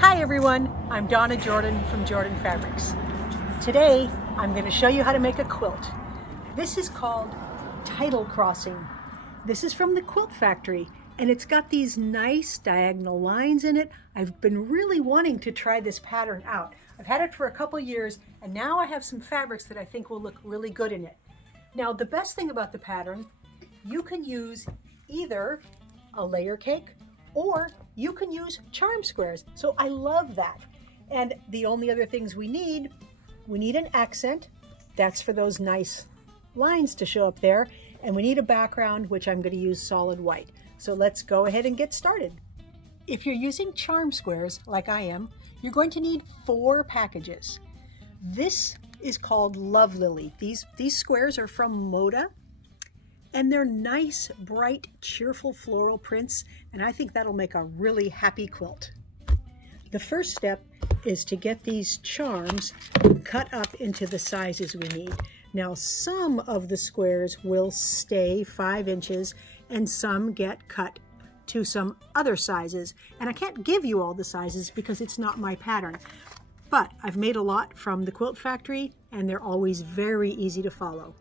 Hi everyone, I'm Donna Jordan from Jordan Fabrics. Today I'm going to show you how to make a quilt. This is called Tidal Crossing. This is from the Quilt Factory and it's got these nice diagonal lines in it. I've been really wanting to try this pattern out. I've had it for a couple years and now I have some fabrics that I think will look really good in it. Now the best thing about the pattern, you can use either a layer cake or you can use charm squares. So I love that. And the only other things we need an accent. That's for those nice lines to show up there. And we need a background, which I'm going to use solid white. So let's go ahead and get started. If you're using charm squares like I am, you're going to need 4 packages. This is called Love Lily. These squares are from Moda. And they're nice, bright, cheerful floral prints, and I think that'll make a really happy quilt. The first step is to get these charms cut up into the sizes we need. Now, some of the squares will stay 5 inches, and some get cut to some other sizes. And I can't give you all the sizes because it's not my pattern. But I've made a lot from the Quilt Factory, and they're always very easy to follow.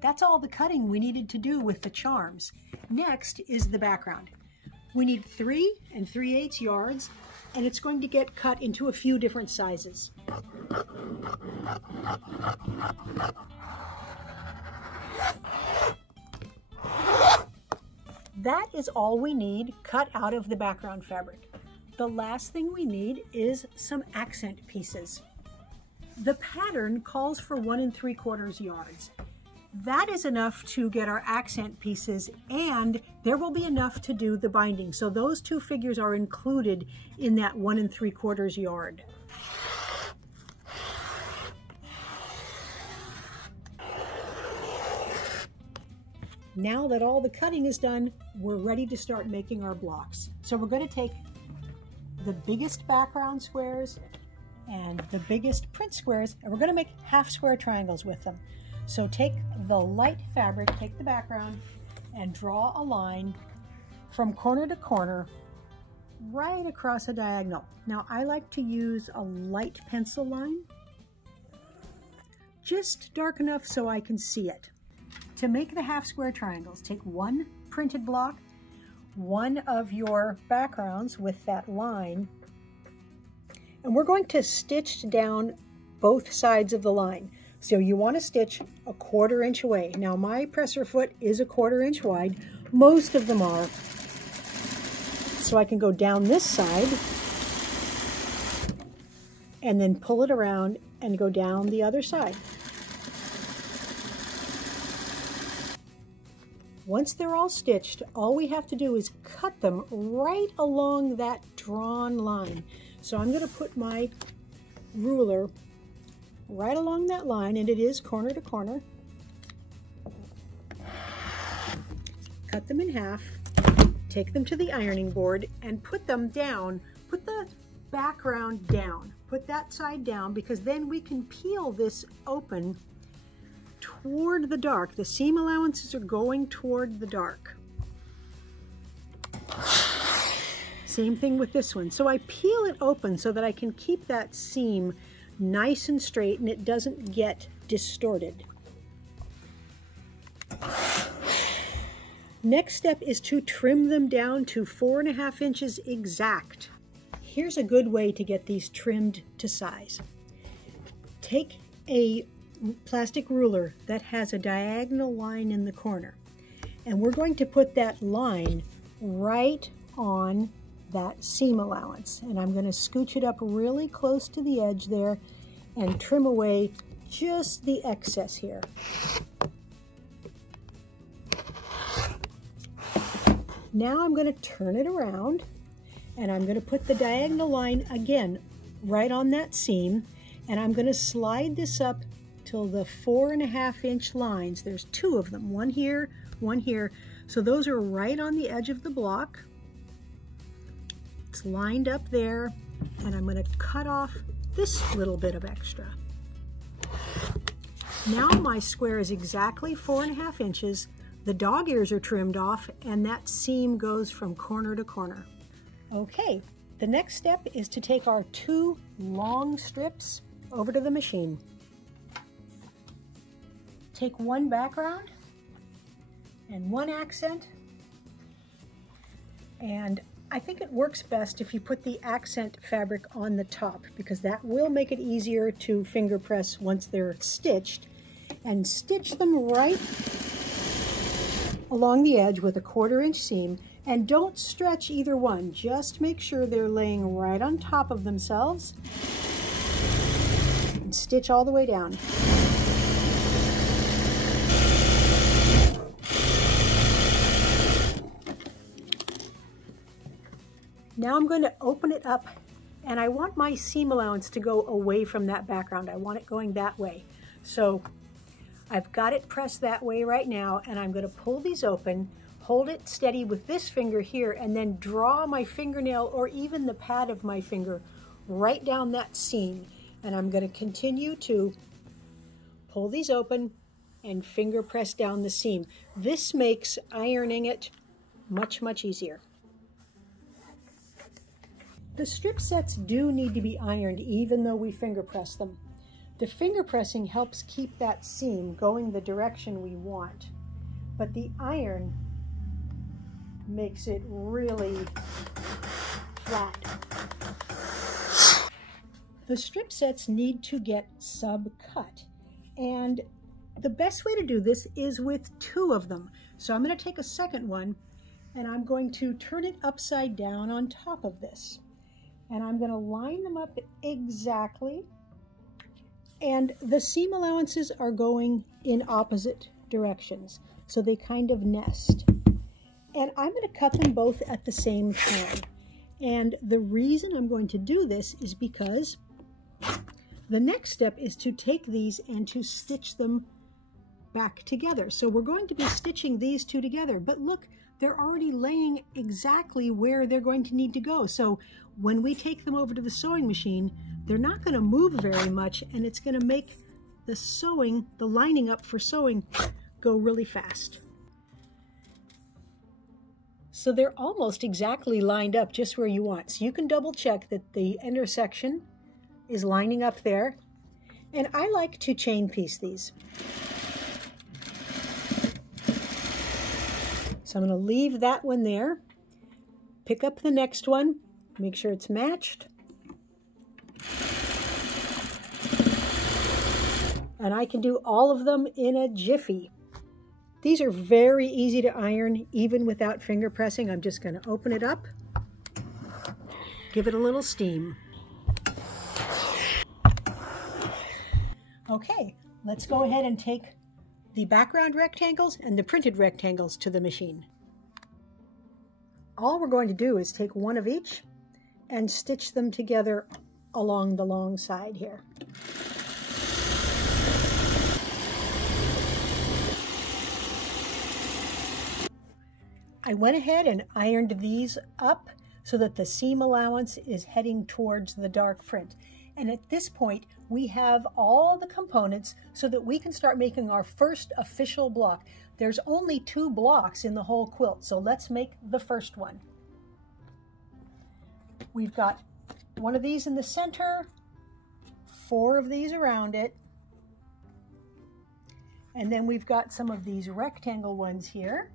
That's all the cutting we needed to do with the charms. Next is the background. We need 3 3/8 yards, and it's going to get cut into a few different sizes. That is all we need cut out of the background fabric. The last thing we need is some accent pieces. The pattern calls for 1 3/4 yards. That is enough to get our accent pieces, and there will be enough to do the binding. So those 2 figures are included in that 1 3/4 yard. Now that all the cutting is done, we're ready to start making our blocks. So we're going to take the biggest background squares and the biggest print squares, and we're going to make half square triangles with them. So take the light fabric, take the background, and draw a line from corner to corner right across a diagonal. Now I like to use a light pencil line, just dark enough so I can see it. To make the half square triangles, take 1 printed block, 1 of your backgrounds with that line, and we're going to stitch down both sides of the line. So you want to stitch a 1/4 inch away. Now my presser foot is a 1/4 inch wide. Most of them are. So I can go down this side and then pull it around and go down the other side. Once they're all stitched, all we have to do is cut them right along that drawn line. So I'm going to put my ruler right along that line, and it is corner to corner. Cut them in half, take them to the ironing board, and put them down. Put the background down. Put that side down, because then we can peel this open toward the dark. The seam allowances are going toward the dark. Same thing with this one. So I peel it open so that I can keep that seam nice and straight and it doesn't get distorted. Next step is to trim them down to 4.5 inches exact. Here's a good way to get these trimmed to size. Take a plastic ruler that has a diagonal line in the corner, and we're going to put that line right on that seam allowance, and I'm going to scooch it up really close to the edge there and trim away just the excess here. Now I'm going to turn it around, and I'm going to put the diagonal line again right on that seam, and I'm going to slide this up till the 4.5 inch lines. There's 2 of them, one here, one here. So those are right on the edge of the block. It's lined up there, and I'm going to cut off this little bit of extra. Now my square is exactly 4.5 inches. The dog ears are trimmed off, and that seam goes from corner to corner. Okay, the next step is to take our 2 long strips over to the machine. Take one background and one accent, and I think it works best if you put the accent fabric on the top, because that will make it easier to finger press once they're stitched, and stitch them right along the edge with a 1/4 inch seam, and don't stretch either one. Just make sure they're laying right on top of themselves, and stitch all the way down. Now I'm going to open it up, and I want my seam allowance to go away from that background. I want it going that way. So I've got it pressed that way right now, and I'm going to pull these open, hold it steady with this finger here, and then draw my fingernail or even the pad of my finger right down that seam. And I'm going to continue to pull these open and finger press down the seam. This makes ironing it much, much easier. The strip sets do need to be ironed even though we finger press them. The finger pressing helps keep that seam going the direction we want, but the iron makes it really flat. The strip sets need to get sub-cut, and the best way to do this is with 2 of them. So I'm going to take a second one, and I'm going to turn it upside down on top of this. And I'm going to line them up exactly, and the seam allowances are going in opposite directions, so they kind of nest. And I'm going to cut them both at the same time. And the reason I'm going to do this is because the next step is to take these and to stitch them back together. So we're going to be stitching these 2 together, but look, they're already laying exactly where they're going to need to go. So when we take them over to the sewing machine, they're not going to move very much, and it's going to make the sewing, the lining up for sewing, go really fast. So they're almost exactly lined up just where you want. So you can double check that the intersection is lining up there. And I like to chain piece these. So I'm going to leave that one there, pick up the next one, make sure it's matched, and I can do all of them in a jiffy. These are very easy to iron even without finger pressing. I'm just going to open it up, give it a little steam. Okay, let's go ahead and take the background rectangles and the printed rectangles to the machine. All we're going to do is take one of each and stitch them together along the long side here. I went ahead and ironed these up so that the seam allowance is heading towards the dark print. And at this point, we have all the components so that we can start making our first official block. There's only 2 blocks in the whole quilt, so let's make the first one. We've got one of these in the center, 4 of these around it, and then we've got some of these rectangle ones here.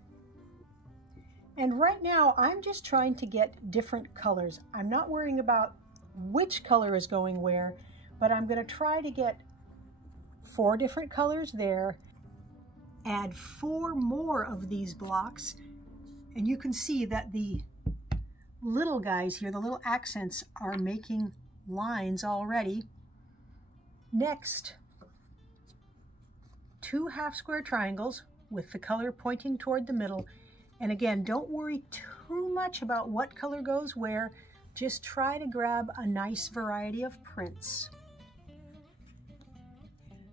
And right now, I'm just trying to get different colors. I'm not worrying about which color is going where, but I'm going to try to get 4 different colors there, add 4 more of these blocks, and you can see that the little guys here, the little accents, are making lines already. Next, 2 half square triangles with the color pointing toward the middle. And again, don't worry too much about what color goes where. Just try to grab a nice variety of prints.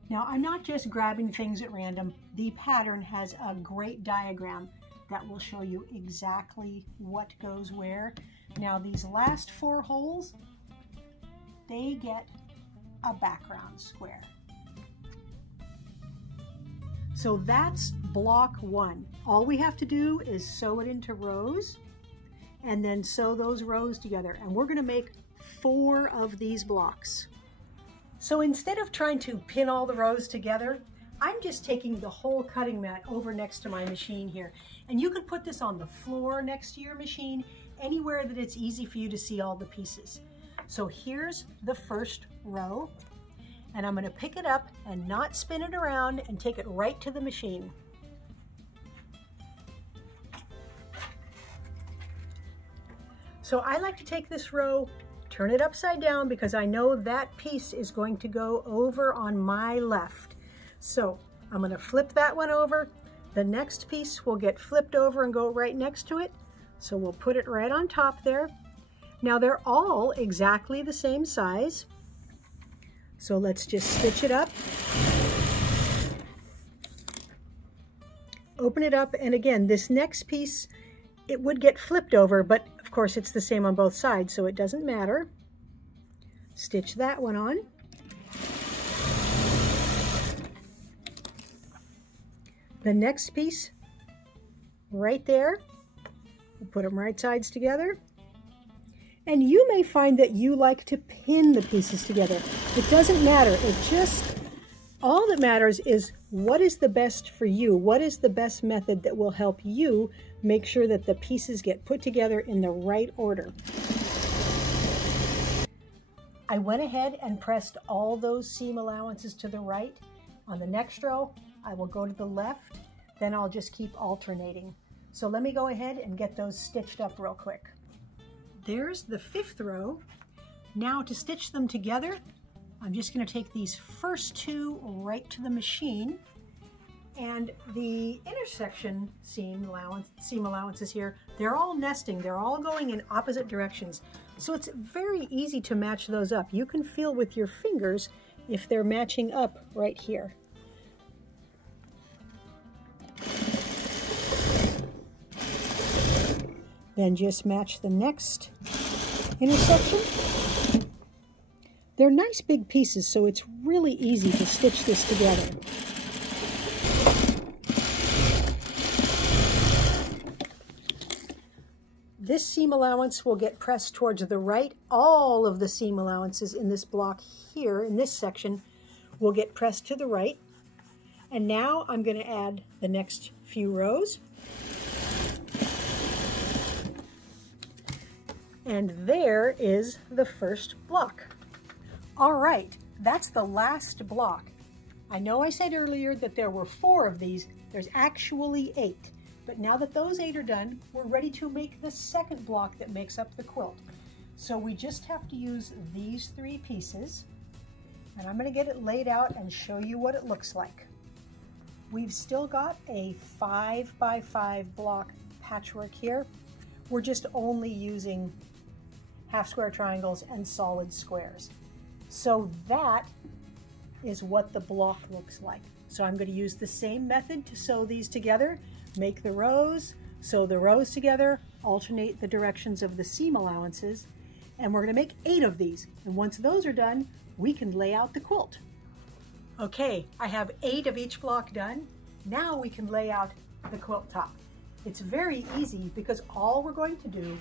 Now, I'm not just grabbing things at random. The pattern has a great diagram that will show you exactly what goes where. Now these last 4 holes, they get a background square. So that's block 1. All we have to do is sew it into rows and then sew those rows together. And we're going to make 4 of these blocks. So instead of trying to pin all the rows together, I'm just taking the whole cutting mat over next to my machine here. And you could put this on the floor next to your machine, anywhere that it's easy for you to see all the pieces. So here's the first row, and I'm going to pick it up and not spin it around and take it right to the machine. So I like to take this row, turn it upside down, because I know that piece is going to go over on my left. So I'm going to flip that one over. The next piece will get flipped over and go right next to it. So we'll put it right on top there. Now they're all exactly the same size. So let's just stitch it up. Open it up, and again, this next piece, it would get flipped over, but of course it's the same on both sides, so it doesn't matter. Stitch that one on. The next piece, right there, we'll put them right sides together. And you may find that you like to pin the pieces together. It doesn't matter. All that matters is what is the best for you? What is the best method that will help you make sure that the pieces get put together in the right order? I went ahead and pressed all those seam allowances to the right. On the next row, I will go to the left, then I'll just keep alternating. So let me go ahead and get those stitched up real quick. There's the 5th row. Now to stitch them together, I'm just going to take these first 2 right to the machine, and the intersection seam allowances here, they're all nesting. They're all going in opposite directions. So it's very easy to match those up. You can feel with your fingers if they're matching up right here. Then just match the next intersection. They're nice big pieces, so it's really easy to stitch this together. This seam allowance will get pressed towards the right. All of the seam allowances in this block here, in this section, will get pressed to the right. And now I'm going to add the next few rows. And there is the first block. All right, that's the last block. I know I said earlier that there were 4 of these. There's actually 8. But now that those 8 are done, we're ready to make the second block that makes up the quilt. So we just have to use these 3 pieces. And I'm going to get it laid out and show you what it looks like. We've still got a 5x5 block patchwork here. We're just only using half square triangles and solid squares. So that is what the block looks like. So I'm going to use the same method to sew these together, make the rows, sew the rows together, alternate the directions of the seam allowances, and we're going to make 8 of these. And once those are done, we can lay out the quilt. Okay, I have 8 of each block done. Now we can lay out the quilt top. It's very easy because all we're going to do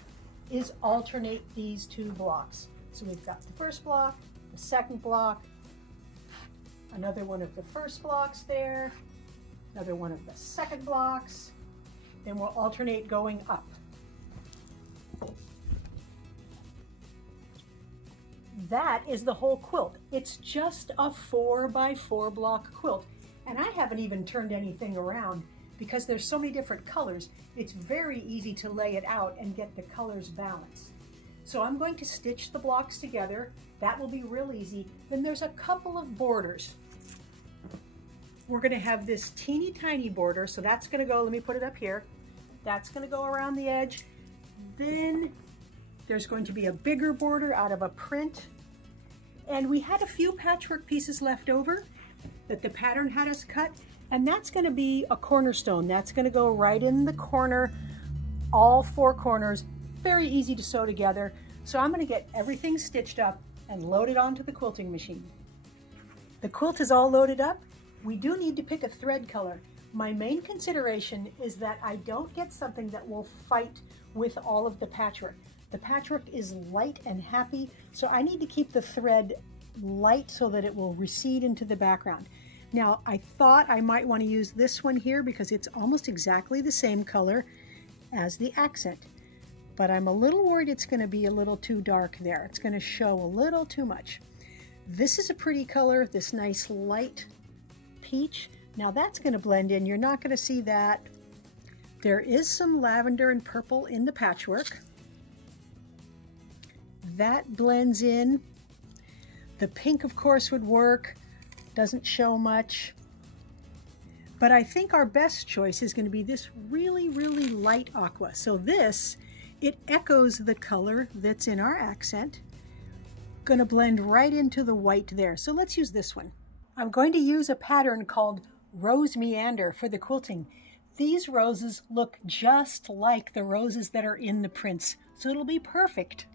is alternate these 2 blocks. So we've got the first block, the second block, another one of the first blocks there, another one of the second blocks, then we'll alternate going up. That is the whole quilt. It's just a 4x4 block quilt. And I haven't even turned anything around because there's so many different colors. It's very easy to lay it out and get the colors balanced. So I'm going to stitch the blocks together. That will be real easy. Then there's a couple of borders. We're going to have this teeny tiny border. So that's going to go, let me put it up here. That's going to go around the edge. Then there's going to be a bigger border out of a print. And we had a few patchwork pieces left over that the pattern had us cut. And that's going to be a cornerstone. That's going to go right in the corner, all 4 corners. very easy to sew together. So I'm going to get everything stitched up and loaded onto the quilting machine. The quilt is all loaded up. We do need to pick a thread color. My main consideration is that I don't get something that will fight with all of the patchwork. The patchwork is light and happy, so I need to keep the thread light so that it will recede into the background. Now, I thought I might want to use this one here because it's almost exactly the same color as the accent, but I'm a little worried it's going to be a little too dark there. It's going to show a little too much. This is a pretty color, this nice light peach. Now that's going to blend in. You're not going to see that. There is some lavender and purple in the patchwork. That blends in. The pink, of course, would work. Doesn't show much. But I think our best choice is going to be this really, really light aqua. So this, it echoes the color that's in our accent. Going to blend right into the white there. So let's use this one. I'm going to use a pattern called Rose Meander for the quilting. These roses look just like the roses that are in the prints, so it'll be perfect.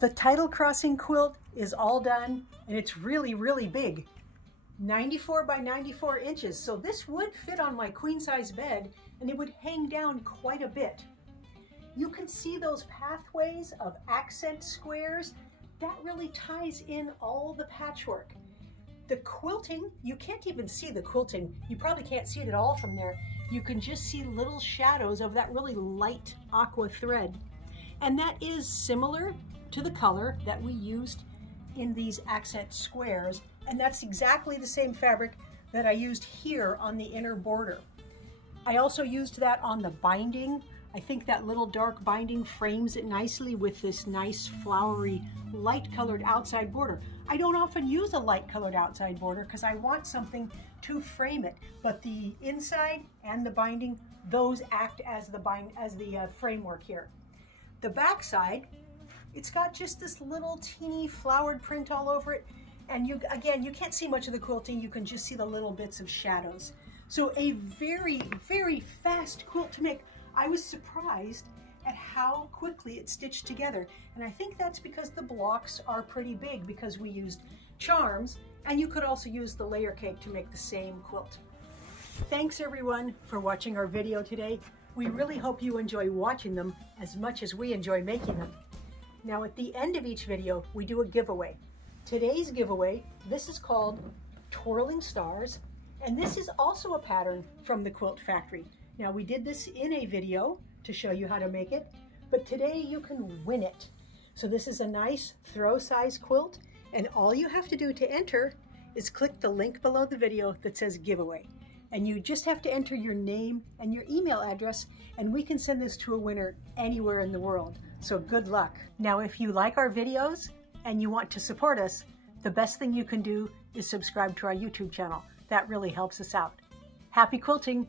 The Tidal crossing quilt is all done, and it's really, really big. 94 by 94 inches, so this would fit on my queen size bed and it would hang down quite a bit. You can see those pathways of accent squares. That really ties in all the patchwork. The quilting, you can't even see the quilting. You probably can't see it at all from there. You can just see little shadows of that really light aqua thread. And that is similar to the color that we used in these accent squares, and that's exactly the same fabric that I used here on the inner border. I also used that on the binding. I think that little dark binding frames it nicely with this nice flowery light colored outside border. I don't often use a light colored outside border because I want something to frame it, but the inside and the binding, those act as the framework here. The back side, it's got just this little teeny flowered print all over it. And again, you can't see much of the quilting. You can just see the little bits of shadows. So a very, very fast quilt to make. I was surprised at how quickly it stitched together. And I think that's because the blocks are pretty big because we used charms, and you could also use the layer cake to make the same quilt. Thanks everyone for watching our video today. We really hope you enjoy watching them as much as we enjoy making them. Now at the end of each video, we do a giveaway. Today's giveaway, this is called Twirling Stars, and this is also a pattern from the Quilt Factory. Now we did this in a video to show you how to make it, but today you can win it. So this is a nice throw size quilt, and all you have to do to enter is click the link below the video that says giveaway. And you just have to enter your name and your email address, and we can send this to a winner anywhere in the world. So good luck. Now, if you like our videos and you want to support us, the best thing you can do is subscribe to our YouTube channel. That really helps us out. Happy quilting!